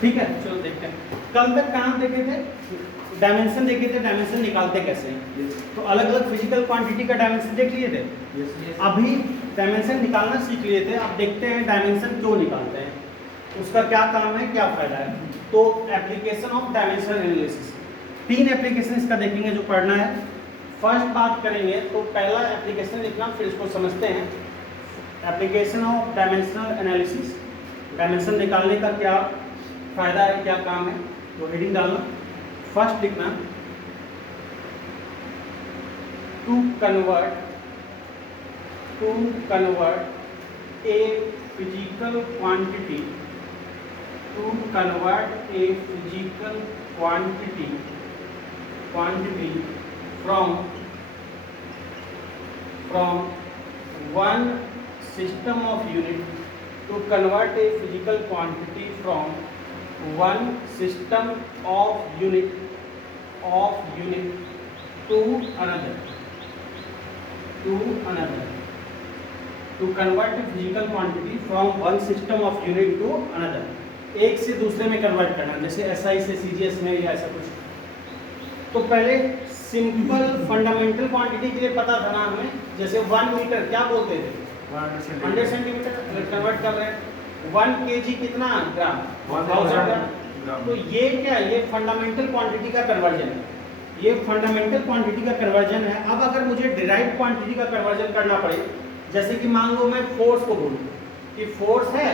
ठीक है, चलो देखते हैं। कल तक कहाँ देखे थे, डायमेंशन देखे थे, डायमेंशन निकालते कैसे हैं। तो अलग अलग फिजिकल क्वांटिटी का डायमेंशन देख लिए थे। अभी डायमेंशन निकालना सीख लिए थे, अब देखते हैं डायमेंशन क्यों निकालते हैं, उसका क्या काम है, क्या फायदा है। तो application of dimension analysis, 3 application इसका देखेंगे जो पढ़ना है। फर्स्ट बात करेंगे तो पहला एप्लीकेशन लिखना, फिर इसको समझते हैं। Application of dimensional analysis, dimension निकालने का क्या फायदा है, क्या काम है, तो हेडिंग डालना। फर्स्ट लिखना, to convert a physical quantity, to convert a physical quantity from one system of unit, to convert a physical quantity from one system of unit to another, to convert a physical quantity from one system of unit to another, एक से दूसरे में convert करना, जैसे SI से CGS में या ऐसा कुछ। तो पहले सिंपल फंडामेंटल क्वांटिटी के लिए पता था ना हमें, जैसे 1 मीटर क्या बोलते थे, 100 सेंटीमीटर, कन्वर्ट कर रहे हैं 1 केजी कितना ग्राम, 1000 ग्राम। तो ये क्या है, ये फंडामेंटल क्वांटिटी का कन्वर्जन है, ये फंडामेंटल क्वांटिटी का कन्वर्जन है। अब अगर मुझे डिराइव क्वांटिटी का कन्वर्जन करना पड़े, जैसे कि मान लो मैं फोर्स को बोलूँ कि फोर्स है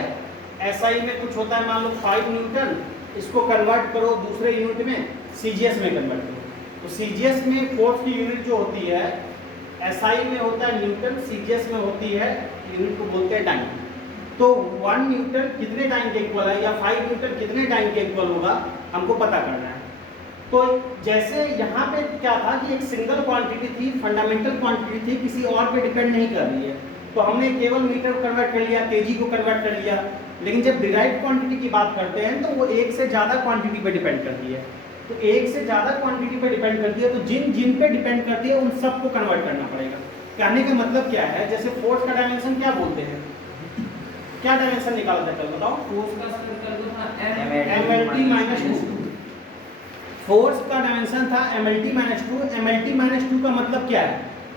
एसआई में कुछ होता है, मान लो 5 न्यूटन, इसको कन्वर्ट करो दूसरे यूनिट में, सीजीएस में कन्वर्ट करो। तो सीजीएस में फोर्स की यूनिट जो होती है, एसआई में होता है न्यूटन, सीजीएस में होती है यूनिट को बोलते हैं टाइम। तो 1 न्यूटन कितने टाइम के इक्वल है, या 5 न्यूटन कितने टाइम के इक्वल होगा, हमको पता करना है। तो जैसे यहाँ पे क्या था कि एक सिंगल क्वांटिटी थी, फंडामेंटल क्वांटिटी थी, किसी और पे डिपेंड नहीं कर रही है, तो हमने केवल मीटर को कन्वर्ट कर लिया, केजी को कन्वर्ट कर लिया। लेकिन जब डिराइव्ड क्वांटिटी की बात करते हैं तो वो एक से ज़्यादा क्वांटिटी पे डिपेंड करती है। तो एक से ज़्यादा क्वांटिटी पे डिपेंड करती है, तो जिन पे डिपेंड करती है उन सबको कन्वर्ट करना पड़ेगा। कहने का मतलब क्या है, जैसे फोर्स का डायमेंशन क्या बोलते हैं, क्या डायमेंशन निकाला था कल बताओ, फोर्स का mlt -2। फोर्स का डायमेंशन था mlt -2। mlt -2 का मतलब क्या है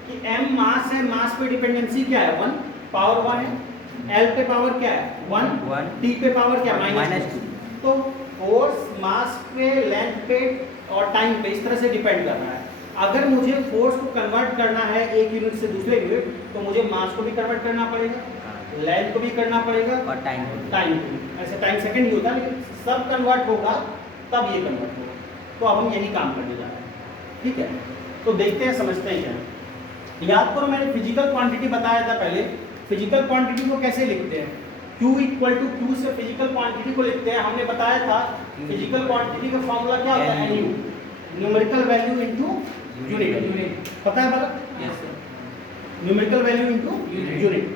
कि m मास है, मास पे डिपेंडेंसी क्या है, 1 पावर 1 है, l पे पावर क्या है 1, t पे पावर क्या है -2। तो फोर्स मास पे, लेंथ पे और टाइम पे इस तरह से डिपेंड कर रहा है। अगर मुझे फोर्स को कन्वर्ट करना है एक यूनिट से दूसरे यूनिट, तो मुझे मास को भी कन्वर्ट करना पड़ेगा, लेंथ को भी करना पड़ेगा और टाइम को। ऐसे टाइम सेकंड ही होता है, लेकिन सब कन्वर्ट होगा तब ये कन्वर्ट होगा। तो अब हम यही काम करने जा रहे हैं, ठीक है। तो देखते हैं, समझते हैं क्या। याद करो मैंने फिजिकल क्वांटिटी बताया था पहले, फिजिकल क्वांटिटी को कैसे लिखते हैं, Q = Q से फिजिकल क्वांटिटी को लिखते हैं। हमने बताया था फिजिकल क्वांटिटी का फॉर्मूला क्या होता है, NU, numerical value into unit. पता है बात, न्यूमेरिकल वैल्यू इनटू यूनिट।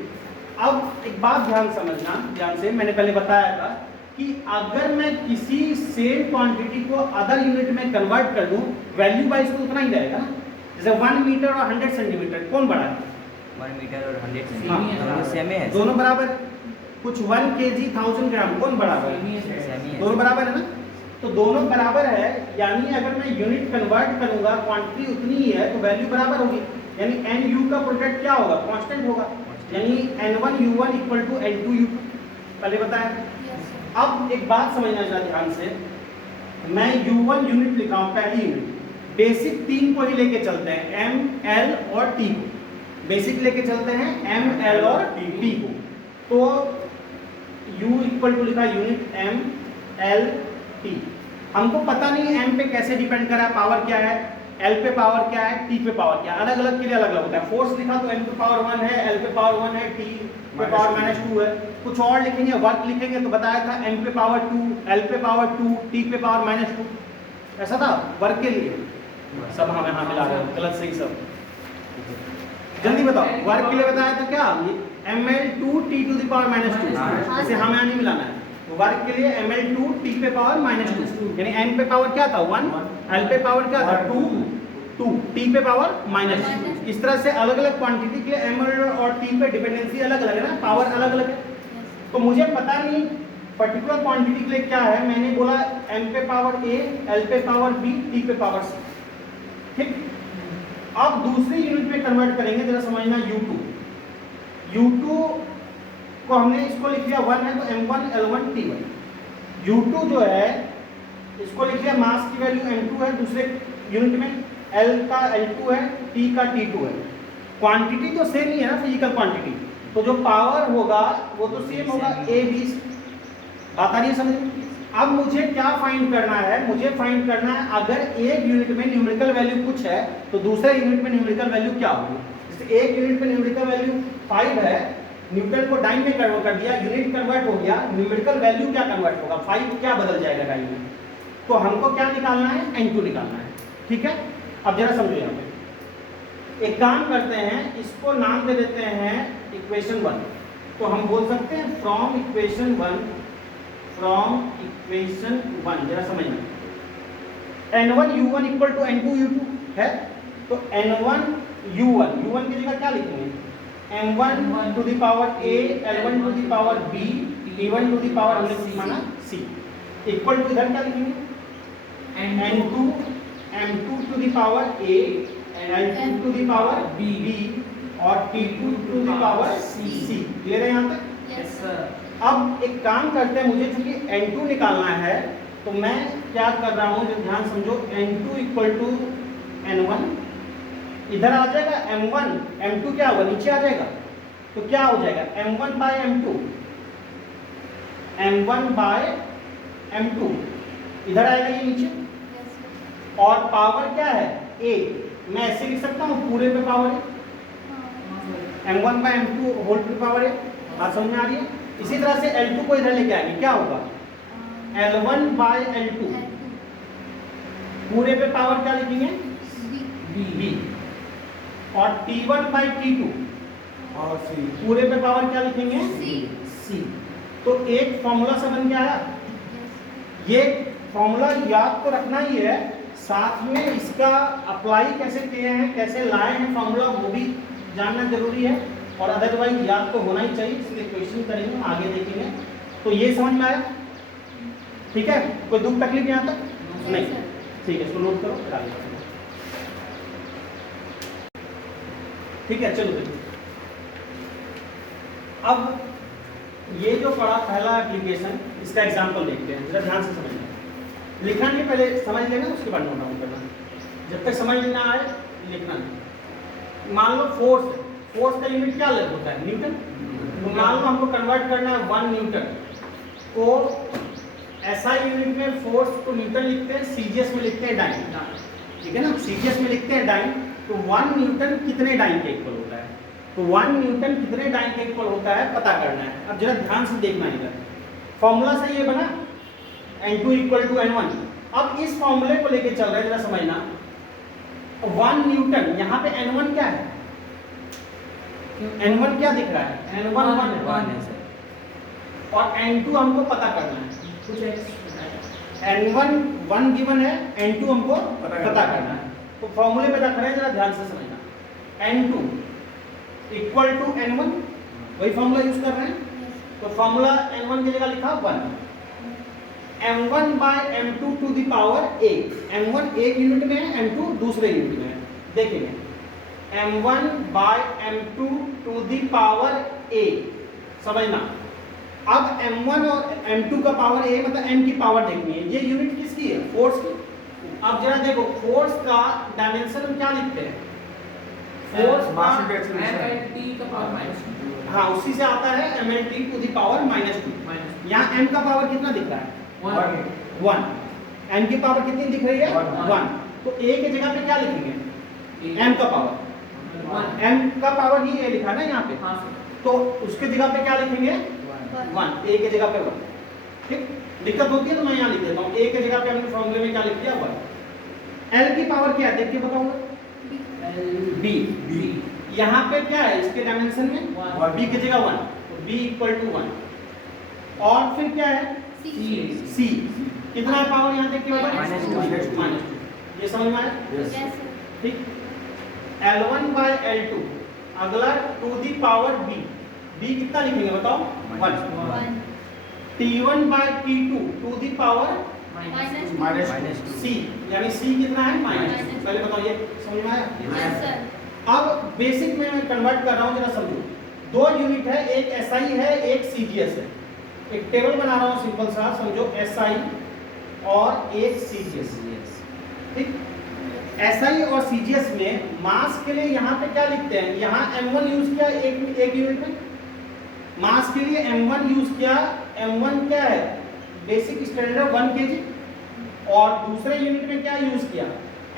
अब एक बात ध्यान समझना, ध्यान से, मैंने पहले बताया था कि अगर मैं किसी सेम क्वांटिटी को अदर यूनिट में कन्वर्ट कर दूं, वैल्यू वाइज तो उतना ही रहेगा ना। जैसे 1 मीटर और 100 सेंटीमीटर कौन बड़ा है, 1 मीटर और 100 सेंटीमीटर सेम है, दोनों बराबर। कुछ 1 केजी 1000 ग्राम कौन बराबर है, दोनों बराबर है ना। तो दोनों बराबर है, यानी अगर मैं यूनिट कन्वर्ट करूंगा, क्वांटिटी उतनी ही है, तो वैल्यू बराबर होगी। यानी NU का प्रोडक्ट क्या होगा, कांस्टेंट होगा, यानी N1U1 = N2U2, पहले बताया। अब एक बात समझना जरा ध्यान से, मैं U1 यूनिट लिखा हूं, पहली यूनिट, बेसिक 3 को ही लेके चलते हैं, M, L और T को। बेसिक लेके चलते हैं M, L और T को। तो U = लिखा यूनिट M, L, T। हमको पता नहीं M पे कैसे डिपेंड कर रहा है, पावर क्या है, L पे पावर क्या है, T पे पावर क्या है, अलग अलग के लिए अलग अलग होता है। फोर्स लिखा तो M पे पावर 1 है, L पे पावर 1 है, T पे पावर -2 है। कुछ और लिखेंगे, वर्क लिखेंगे तो बताया था M पे पावर 2, L पे पावर 2, T पे पावर -2, ऐसा था वर्क के लिए। सब हमें हाँ मिला रहे हो, गलत सही सब, जल्दी बताओ। वर्क के लिए बताया था क्या, ml2T⁻², ऐसे हमें नहीं मिलाना है। वर्क के लिए ml2T पे पावर -2, यानी M पे पावर क्या था 1, L पे पावर क्या था 2, T पे पावर -2। इस तरह से अलग अलग क्वांटिटी के लिए M और T पे डिपेंडेंसी अलग अलग है ना, पावर अलग अलग है। तो मुझे पता नहीं पर्टिकुलर क्वांटिटी के लिए क्या है, मैंने बोला m पे पावर a, l पे पावर b, t पे पावर c। ठीक, अब दूसरी यूनिट में कन्वर्ट करेंगे, जरा समझना। U2 को हमने इसको लिख लिया 1 है तो m1 l1 t1। U2 जो है इसको लिख लिया मास की वैल्यू m2 है, दूसरे यूनिट में l का l2 है, t का t2 है। क्वांटिटी तो सेम ही है ना, फिजिकल क्वांटिटी, तो जो पावर होगा वो तो सेम होगा a b। बात आ रही है समझ में? अब मुझे क्या फाइंड करना है, मुझे फाइंड करना है अगर एक यूनिट में न्यूमेरिकल वैल्यू कुछ है तो दूसरे यूनिट में न्यूमेरिकल वैल्यू क्या होगी। जैसे एक यूनिट में न्यूमेरिकल वैल्यू 5 है, न्यूटन को डाइन में कन्वर्ट कर दिया, यूनिट कन्वर्ट हो गया, न्यूमेरिकल वैल्यू क्या कन्वर्ट होगा, 5 क्या बदल जाएगा डाइन में। तो हमको क्या निकालना है, n2 निकालना है। ठीक है, अब जरा समझो यहाँ पे एक काम करते हैं, इसको नाम दे देते हैं इक्वेशन 1। तो हम बोल सकते हैं फ्रॉम इक्वेशन 1, जरा समझना, n1 u1 equal to n2 u2 है, तो n1 u1 की जगह क्या लिखेंगे, m1 to the power a, l1 to the power b, t1 to the power हमने कुछ माना c, इक्वल टू इधर क्या लिखेंगे, n2 m2 to the power a, l2 to the power b और t2 to the power c। Clear है यहाँ तक? Yes sir. अब एक काम करते हैं, मुझे चूंकि n2 निकालना है तो मैं क्या कर रहा हूँ, जो ध्यान समझो, n2 इक्वल टू n1, इधर आ जाएगा m1, m2 क्या होगा, नीचे आ जाएगा, तो क्या हो जाएगा m1 by m2, m1 by m2 इधर आएगा ये नीचे, और पावर क्या है a, मैं ऐसे लिख सकता हूँ पूरे पे पावर है, m1 बाय m2 होल पे पावर है। बात समझ में आ रही है? इसी तरह से L2 को इधर लेके आएंगे, क्या होगा L1 बाय L2, पूरे पे पावर क्या लिखेंगे B, और T1 बाय T2 और C, पूरे पे पावर क्या लिखेंगे C। तो एक फॉर्मूला से बन के आया। ये फॉर्मूला याद तो रखना ही है, साथ में इसका अप्लाई कैसे किए हैं, कैसे लाए हैं फॉर्मूला, वो भी जानना जरूरी है, और अदरवाइज याद तो होना ही चाहिए। इसलिए क्वेश्चन करेंगे, आगे देखेंगे। तो ये समझ में आया? ठीक है, कोई दुख तकलीफ यहाँ तक नहीं? ठीक है, इसको नोट करो, फिर आगे बढ़ेंगे। ठीक है, चलो देखो, अब ये जो पढ़ा पहला एप्लीकेशन, इसका एग्जांपल देखते हैं, जरा ध्यान से समझना। लिखना नहीं, पहले समझ लेना, उसके बाद नोट डाउन करना। जब तक समझ ना आए लिखना नहीं। मान लो फोर्स का यूनिट क्या होता है, न्यूटन। तो मान लो हमको कन्वर्ट करना है 1 न्यूटन को SI यूनिट में, फोर्स को न्यूटन लिखते हैं, CGS में लिखते हैं डाइन। ठीक है ना, CGS में लिखते हैं डाइन। तो 1 न्यूटन कितने डाइन के इक्वल होता है, तो 1 न्यूटन कितने डाइन के इक्वल होता है पता करना है। अब जरा ध्यान से देखना है, फॉर्मूला से ये बना n2 इक्वल टू n1। अब इस फॉर्मूले को लेके चल रहे हैं, जरा समझना। 1 न्यूटन, यहाँ पे n1 क्या है, n1 क्या दिख रहा है, n1 1 है सर, और n2 हमको पता करना है। n1 1 गिवन है, n2 हमको पता करना है। तो फॉर्मूले पे रख रहे हैं, जरा ध्यान से समझना। n2 इक्वल टू n1, वही फॉर्मूला यूज कर रहे हैं। तो फॉर्मूला n1 की जगह लिखा 1, m1 by m2 to the power a। m1 एक यूनिट में है, m2 दूसरे यूनिट में है। देखेंगे m1 by m2 to the power a, समझना। अब m1 और m2 का पावर a, मतलब m की पावर देखनी है। ये यूनिट किसकी है, फोर्स की। अब जरा देखो, फोर्स का डायमेंशन हम क्या लिखते हैं, फोर्स हाँ उसी से आता है mlt टू द पावर -2। यहाँ m का पावर कितना दिख रहा है, 1। m की पावर कितनी दिख रही है, 1। तो a की जगह पे क्या लिखेंगे, m का पावर, m का पावर ही a लिखा ना यहाँ पे, तो उसके जगह पे क्या लिखेंगे 1, a की जगह पे 1। ठीक, दिक्कत होती है तो मैं यहाँ लिख देता हूँ, a की जगह पे हमने फॉर्मूले में क्या लिख दिया 1। l की पावर क्या है, देख के बताऊंगा, b। यहाँ पे क्या है, इसके डायमेंशन में b की जगह 1, तो b इक्वल टू 1। और फिर क्या है c, कितना है पावर यहाँ देख के बताओ, -2। ये समझ में आया? ठीक, L1 बाय L2, अगला to the power b, b कितना लिखेंगे बताओ, 1। T1 by T2 to the power -2 C, यानी C कितना है माइनस। -2। पहले बताओ ये समझ में आया? Yes sir. अब बेसिक में मैं कन्वर्ट कर रहा हूँ, जरा समझो। दो यूनिट है, एक SI है, एक CGS है। एक टेबल बना रहा हूँ सिंपल सा, समझो SI और एक CGS। ठीक, SI और CGS में मास के लिए यहाँ पे क्या लिखते हैं? यहाँ M1 यूज किया एक यूनिट में, मास के लिए M1 यूज किया। M1 क्या है? Basic standard 1 kg। और दूसरे यूनिट में क्या यूज किया?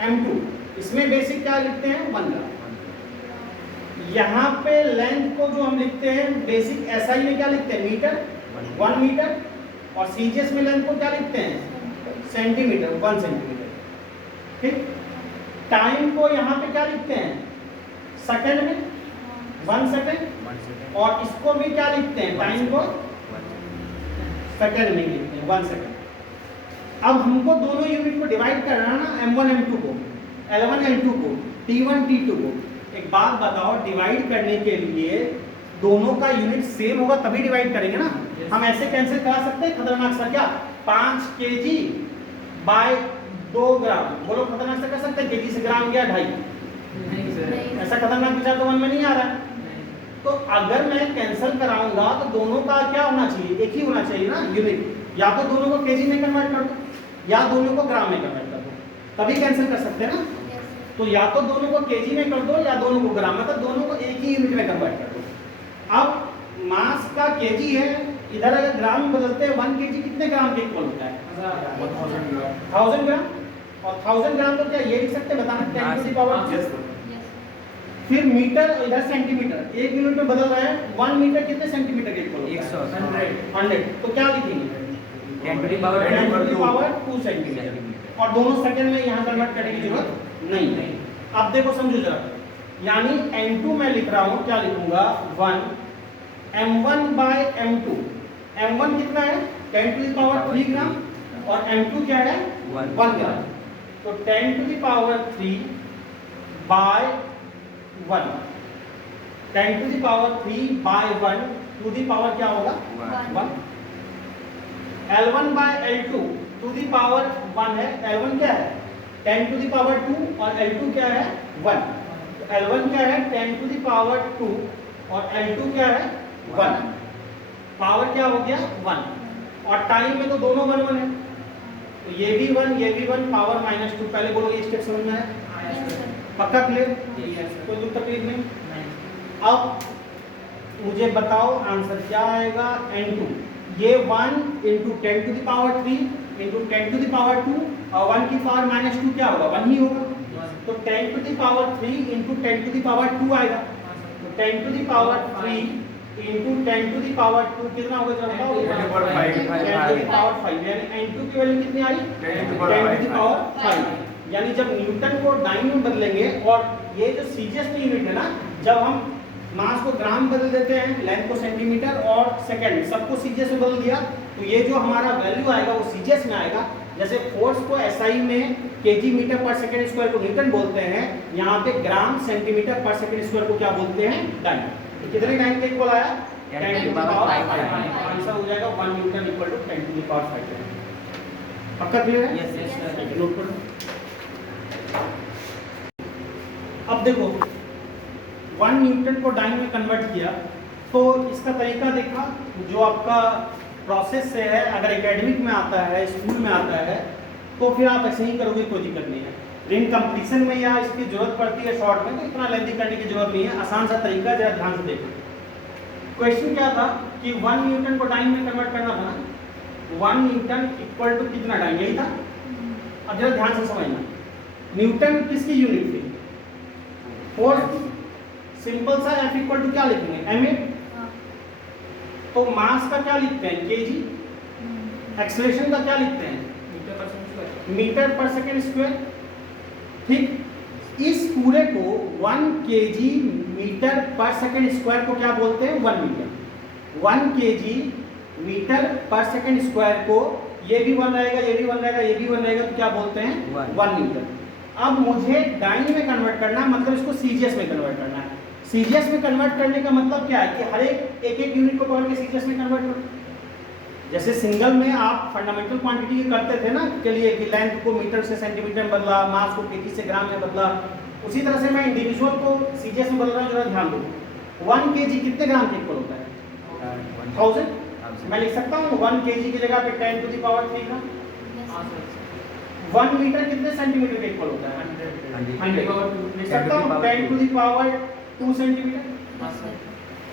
M2। इसमें बेसिक क्या लिखते हैं? 1 ग्राम। यहाँ पे लेंथ को जो हम लिखते हैं बेसिक SI में क्या लिखते हैं? Metre, 1 metre. और CGS में लेंथ को क्या लिखते हैं? Centimetre, 1 centimetre. ठीक, टाइम को यहाँ पे क्या लिखते हैं? सेकंड में, 1 सेकंड। और इसको भी क्या लिखते हैं? टाइम को सेकंड में लिखते हैं, 1 सेकंड। अब हमको दोनों यूनिट को डिवाइड करना है ना, M1 M2 को, L1 L2 को, T1 T2 को। एक बात बताओ, डिवाइड करने के लिए दोनों का यूनिट सेम होगा तभी डिवाइड करेंगे ना। हम ऐसे कैंसिल करा सकते हैं खतरनाक सा? क्या 5 kg बाय 2 ग्राम? बोलो खतरनाक सा कर सकते हैं? kg से ग्राम गया 2.5। ऐसा खतरनाक विचार तो मन में नहीं आ रहा है। तो अगर मैं कैंसिल कराऊंगा तो दोनों का क्या होना चाहिए? एक ही होना चाहिए ना यूनिट। या तो दोनों को kg में कन्वर्ट कर दो या दोनों को ग्राम में कन्वर्ट कर दो, तभी कैंसिल कर सकते हैं ना। तो या तो दोनों को kg में कर दो या दोनों को ग्राम, मतलब दोनों को एक ही यूनिट में कन्वर्ट कर दो। अब मास का kg है, इधर अगर ग्राम में बदलते हैं 1 kg कितने ग्राम के इक्वल होता है? 1000 ग्राम। और 1000 ग्राम तो क्या ये लिख सकते हैं? बताना 10 टू द पावर। फिर मीटर और इधर सेंटीमीटर, एक यूनिट में बदल रहा है। 1 मीटर कितने सेंटीमीटर के इक्वल होता है? 100। तो क्या लिखेंगे? 10 to the power 2 सेंटीमीटर। और दोनों सेकंड में यहाँ कन्वर्ट करने की जरूरत नहीं है। अब देखो समझो जरा, यानी M2 मैं लिख रहा हूँ, क्या लिखूंगा? 1 M1 by M2। M1 कितना है? 10 to the power 3 ग्राम। और M2 क्या है? 1 ग्राम। तो 10 to the power 3 by 1, 10 to the power 3 by 1 to the power क्या होगा? 1। L1 by L2 to the power 1 है। L1 क्या है? 10 to the power 2 और L2 क्या है? 1। तो L1 क्या है? 10 to the power 2 और L2 क्या है? 1। पावर क्या हो गया? 1। और टाइम में तो दोनों 1 1 है, तो ये भी 1 ये भी 1, पावर -2। पहले बोलो ये स्टेप समझ में आया? पक्का क्लियर? कोई दुख तकलीफ नहीं। अब मुझे बताओ आंसर क्या आएगा? N2 ये 1 × 10 to the power 3 × 10 to the power 2 और 1 की पावर -2 क्या होगा? 1 ही होगा। तो 10 to the power 3 × 10 to the power 2 आएगा। तो 10 to the power 3 × 10 to the power 2 कितना होगा? जरा बताओ। 10 to the power 5। यानी N2 की वैल्यू कितनी आई? 10 to the power 5। यानी जब न्यूटन को डाइन में बदलेंगे, और ये जो CGS में यूनिट है ना, जब हम मास को ग्राम बदल देते हैं, लेंथ को सेंटीमीटर और सेकंड सबको CGS में बदल दिया, तो ये जो हमारा वैल्यू आएगा वो CGS में आएगा। जैसे फोर्स को SI में kg मीटर पर सेकंड स्क्वायर को न्यूटन बोलते हैं, यहाँ पे ग्राम सेंटीमीटर पर सेकंड स्क्वायर को क्या बोलते हैं? डाइन। तो कितने डाइन के इक्वल आया? 10 to the power 5। आंसर हो जाएगा 1 न्यूटन = 10 to the power 5। पक्का क्लियर है? Yes sir. नोट करो। अब देखो 1 न्यूटन को डाइन में कन्वर्ट किया, तो इसका तरीका देखा जो आपका प्रोसेस से है। अगर एकेडमिक में आता है, स्कूल में आता है, तो फिर आप ऐसे ही करोगे, कोई दिक्कत नहीं है। लेकिन कंप्लीशन में या इसकी जरूरत पड़ती है शॉर्ट में, तो इतना लेंथी करने की जरूरत नहीं है। आसान सा तरीका, जरा ध्यान से देखो। क्वेश्चन क्या था कि 1 न्यूटन को डाइन में कन्वर्ट करना था ना। 1 न्यूटन इक्वल टू कितना डाइन, यही था। अब जरा ध्यान से समझना, न्यूटन किसकी यूनिट थी? फोर्स। सिंपल सा F इक्वल टू क्या लिखेंगे? ma। तो मास का क्या लिखते हैं? kg। एक्सेलरेशन का क्या लिखते हैं? मीटर पर सेकंड स्क्वायर। ठीक, इस पूरे को 1 kg मीटर पर सेकंड स्क्वायर को क्या बोलते हैं? 1 मीटर। 1 kg मीटर पर सेकंड स्क्वायर को, ये भी 1 रहेगा, ये भी 1 रहेगा, ये भी 1 रहेगा, तो क्या बोलते हैं? 1 मीटर। अब मुझे डाइन में कन्वर्ट करना है, मतलब इसको CGS में कन्वर्ट करना है। CGS में कन्वर्ट करने का मतलब क्या है कि हर एक यूनिट को पकड़ के CGS में कन्वर्ट करो। जैसे सिंगल में आप फंडामेंटल क्वांटिटी करते थे ना के लिए कि लेंथ को मीटर से सेंटीमीटर में बदला, मास को केजी से ग्राम में बदला, उसी तरह से मैं इंडिविजुअल को सीजीएस में बदल रहा हूँ, जरा ध्यान दो। 1 kg कितने ग्राम के इक्वल होता है? 1000। मैं लिख सकता हूँ 1 kg की जगह पे 10 to the power 3 का। 1 मीटर कितने सेंटीमीटर के इक्वल होता है? 100। लिख सकता हूँ 10 to the power 2 सेंटीमीटर।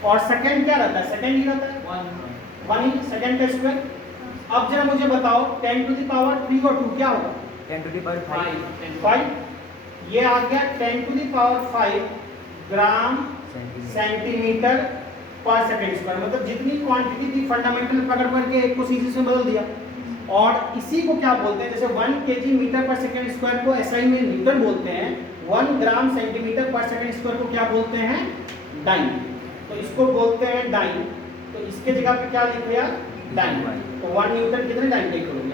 और सेकंड क्या रहता है? सेकंड ही रहता है 1 ही, सेकंड का स्क्वायर। अब जरा मुझे बताओ 10 to the power 3 और 2 क्या होगा? 10 to the power 5। ये आ गया 10 to the power 5 gram centimetre पर सेकंड स्क्वायर। मतलब जितनी क्वांटिटी थी फंडामेंटल पकड़ करके एक को सीजी से बदल दिया। और इसी को क्या बोलते हैं? जैसे 1 kg मीटर पर सेकंड स्क्वायर को एसआई में न्यूटन बोलते हैं, 1 ग्राम सेंटीमीटर पर सेकंड स्क्वायर को क्या बोलते हैं? डाइन। तो इसको बोलते हैं डाइन। तो इसके जगह पे क्या लिख लिया? डाइन। तो 1 न्यूटन कितने डाइन टेक करोगे?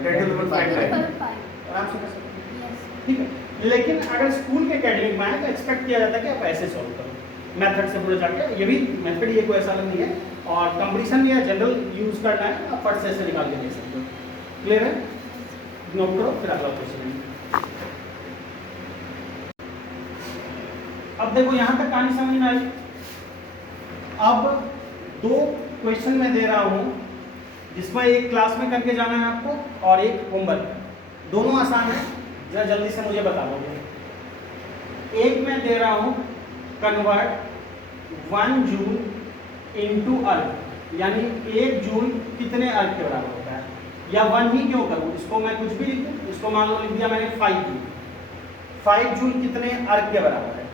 आराम से कर सकते हैं, ठीक है। लेकिन अगर स्कूल के एकेडमिक में आए तो एक्सपेक्ट किया जाता है कि आप ऐसे सॉल्व करो मेथड से पूरे जाके। ये भी मेथड, ये कोई ऐसा अलग नहीं है। और कंपटीशन में या जनरल यूज करना है आप फट से निकाल के दे सकते हो। क्लियर है? नोट करो, फिर अगला क्वेश्चन है। अब देखो यहाँ तक कहानी समझ में आई। अब 2 क्वेश्चन मैं दे रहा हूँ जिसमें एक क्लास में करके जाना है आपको और एक होमवर्क। दोनों आसान है, जरा जल्दी से मुझे बता दोगे। एक मैं दे रहा हूँ कन्वर्ट 1 जूल इनटू अर्थ, यानी 1 जूल कितने अर्थ के बराबर होता है? या 1 ही क्यों करूँ, इसको मैं कुछ भी लिख दूँ। इसको मान लो लिख दिया मैंने 5 जूल। 5 जूल कितने अर्थ के बराबर है?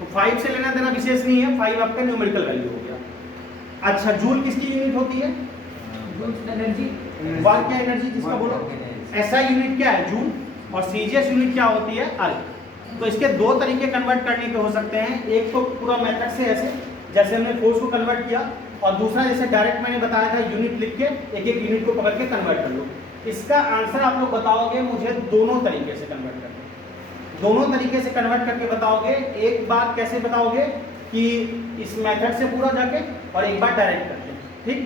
तो 5 से लेना देना विशेष नहीं है, 5 आपका न्यूमेरिकल वैल्यू हो गया। अच्छा, जूल किसकी यूनिट होती है? एनर्जी, वर्क या एनर्जी जिसका बोलो। ऐसा यूनिट क्या है? जूल। और सीजीएस यूनिट क्या होती है? अर्थ। तो इसके 2 तरीके कन्वर्ट करने के हो सकते हैं। एक तो पूरा मेथड से ऐसे जैसे हमने फोर्स को कन्वर्ट किया, और दूसरा जैसे डायरेक्ट मैंने बताया था यूनिट लिख के एक एक यूनिट को पकड़ के कन्वर्ट कर लो। इसका आंसर आप लोग बताओगे मुझे दोनों तरीके से कन्वर्ट करके। दोनों तरीके से कन्वर्ट करके बताओगे। एक बात कैसे बताओगे कि इस मेथड से पूरा जाके, और एक बार डायरेक्ट करके। ठीक,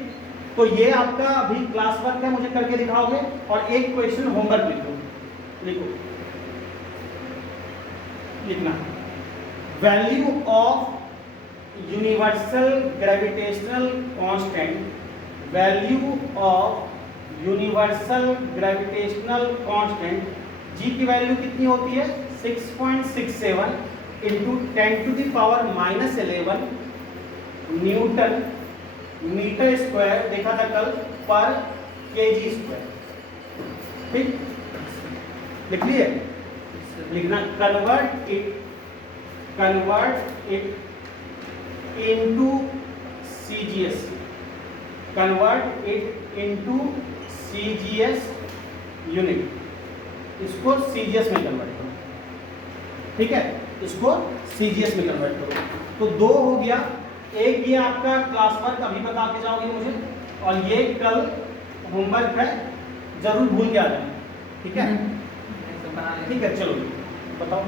तो ये आपका अभी क्लास वर्क है, मुझे करके दिखाओगे। और एक क्वेश्चन होमवर्क लिखो। लिखना value of universal gravitational constant. Value of universal gravitational constant, G की वैल्यू कितनी होती है? 6.67 into 10 to the power -11 newton metre square, देखा था कल, पर केजी स्क्वायर। ठीक, लिख लिए? लिखना convert it into CGS. Convert it into CGS unit. इसको सीजीएस में कन्वर्ट करो। ठीक है, इसको सीजीएस में कन्वर्ट करो। तो 2 हो गया। एक ये आपका क्लास वर्क अभी बता के जाओगे मुझे, और ये कल होमवर्क है, जरूर भूल जाना। ठीक है? ठीक है, चलो बताओ।